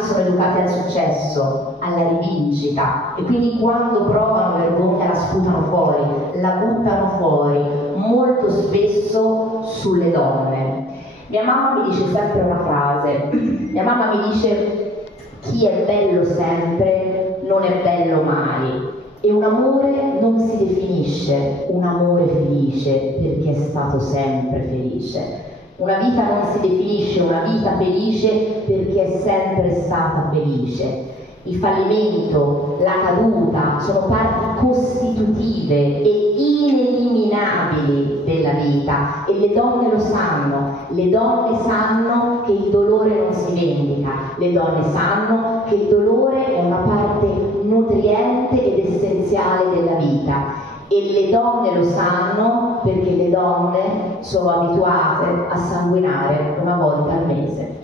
sono educate al successo, alla rivincita, e quindi quando provano vergogna la sputano fuori, la buttano fuori, molto spesso sulle donne. Mia mamma mi dice sempre una frase, mia mamma mi dice: chi è bello sempre non è bello mai, e un amore non si definisce un amore felice perché è stato sempre felice. Una vita non si definisce una vita felice perché è sempre stata felice. Il fallimento, la caduta sono parti costitutive e ineliminabili della vita, e le donne lo sanno. Le donne sanno che il dolore non si vendica, le donne sanno che il dolore è una parte nutriente ed essenziale della vita. E le donne lo sanno perché le donne sono abituate a sanguinare una volta al mese.